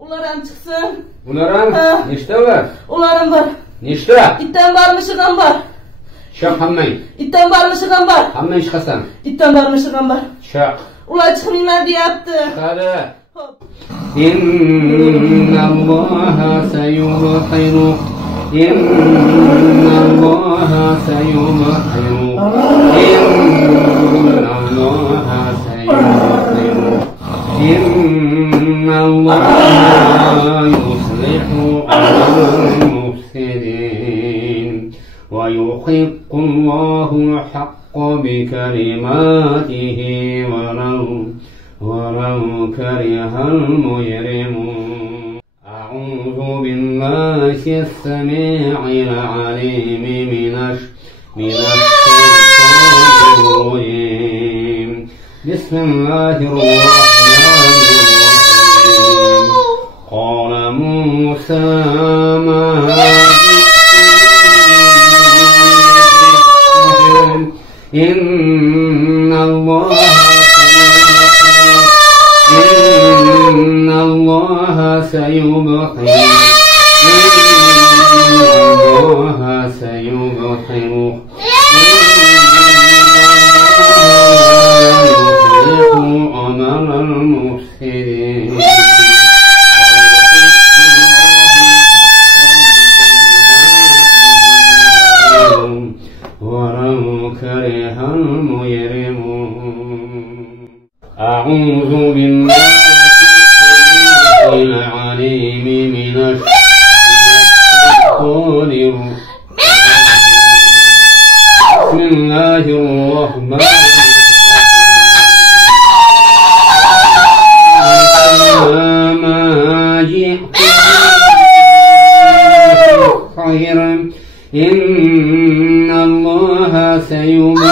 Ular ham chiqsin. Ular ham? Nechta ular? Ular ham bor. Nechta? Itdan bormishi ham bor. Chiq hammang. Itdan bormishi ham bor. Hammang chiqasan. Itdan bormishi ham bor. Chiq. Ular chiqmanglar deyapti. Qani. Innalloha sayubhiru. Innalloha sayubhiru. Innalloha sayubhiru. Innalloha yuslihu al-mufsidin. ويحق الله الحق بكلماته ولو كره المجرمون أعوذ بالله السميع العليم من الشيطان الرجيم بسم الله الرحمن الرحيم قال موسى ما إن الله سيبطل أمر المفسدين ولو كره المجرمون أعوذ بالله العليم من الشيطان الرجيم بسم الله الرحمن الرحيم ما جئت خيرا إن الله سيبطل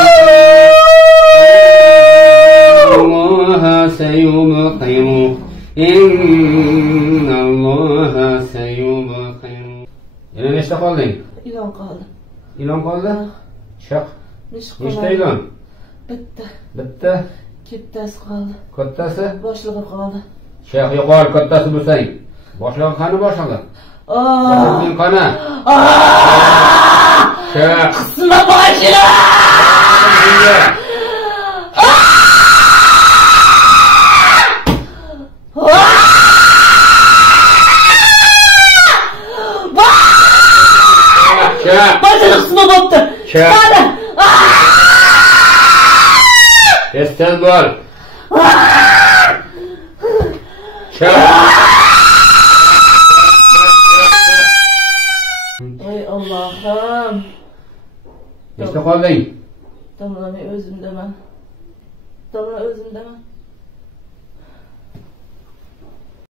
إن الله سيبطل yana nechta qolding? Ilon qoldi. Ilon qoldi? Chiq. Nechta ilon? Bitta. Bitta? Kattasi qoldi. Kattasi? Boshlig'i qoldi. Chiq, yo'qol kattasi bo'lsang. Boshlig'i qani boshlig'i? Boshlig'ing qani? Chiq. Qisma boshlig'i. Boshlig'i qisma bo'pti. Qani? Esdan bo'l. Chiq. Ey Allohim. Nechta qolding? Domla men o'zimdaman.